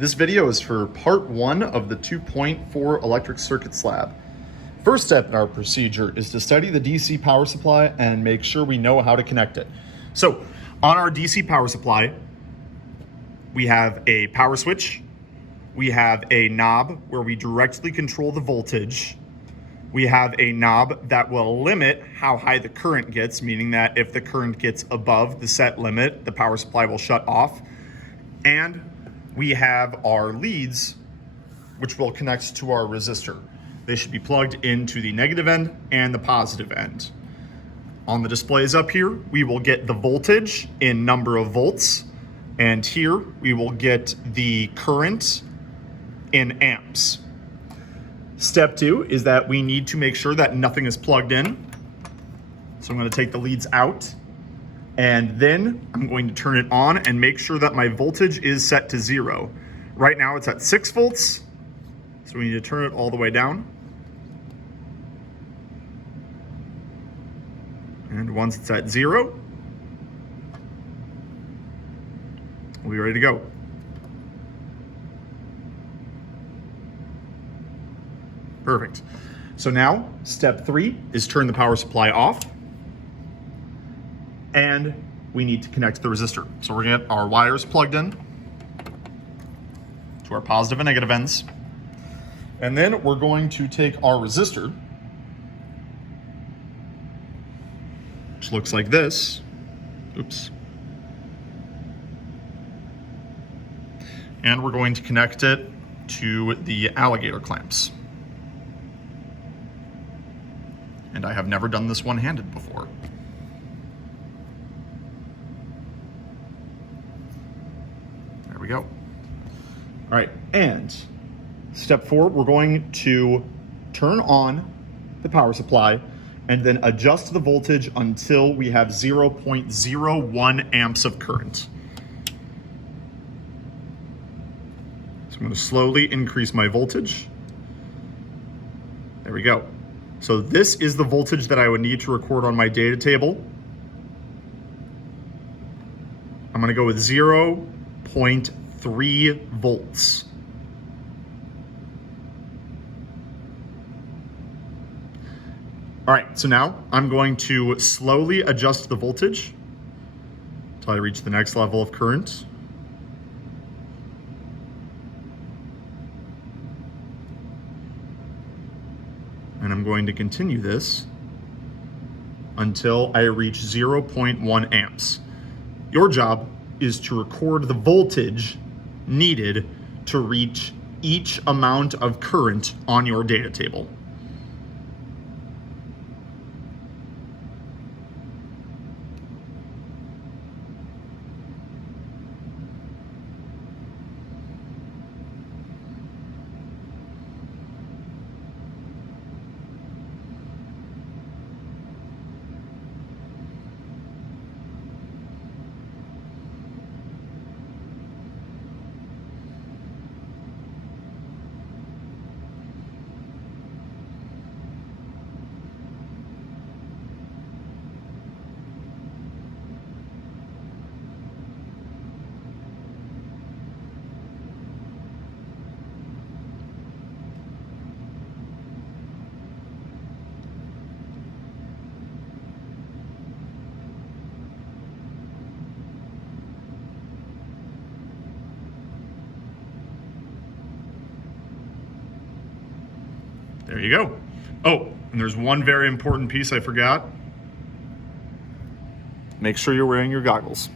This video is for part 1 of the 2.4 electric circuits lab. First step in our procedure is to study the DC power supply and make sure we know how to connect it. So on our DC power supply, we have a power switch, we have a knob where we directly control the voltage, we have a knob that will limit how high the current gets, meaning that if the current gets above the set limit, the power supply will shut off, and we have our leads, which will connect to our resistor. They should be plugged into the negative end and the positive end. On the displays up here, we will get the voltage in number of volts, and here we will get the current in amps. Step 2 is that we need to make sure that nothing is plugged in. So I'm going to take the leads out, and then I'm going to turn it on and make sure that my voltage is set to 0. Right now it's at 6 volts, so we need to turn it all the way down. And once it's at 0, we'll be ready to go. Perfect. So now, step 3 is turn the power supply off. And we need to connect the resistor. So we're gonna get our wires plugged in to our positive and negative ends. And then we're going to take our resistor, which looks like this. Oops. And we're going to connect it to the alligator clamps. And I have never done this one-handed before. There we go. All right, and step 4, we're going to turn on the power supply and then adjust the voltage until we have 0.01 amps of current. So I'm going to slowly increase my voltage. There we go. So this is the voltage that I would need to record on my data table. I'm going to go with 0.3 volts. All right, so now I'm going to slowly adjust the voltage until I reach the next level of current. And I'm going to continue this until I reach 0.1 amps. Your job is to record the voltage needed to reach each amount of current on your data table. There you go. Oh, and there's one very important piece I forgot. Make sure you're wearing your goggles.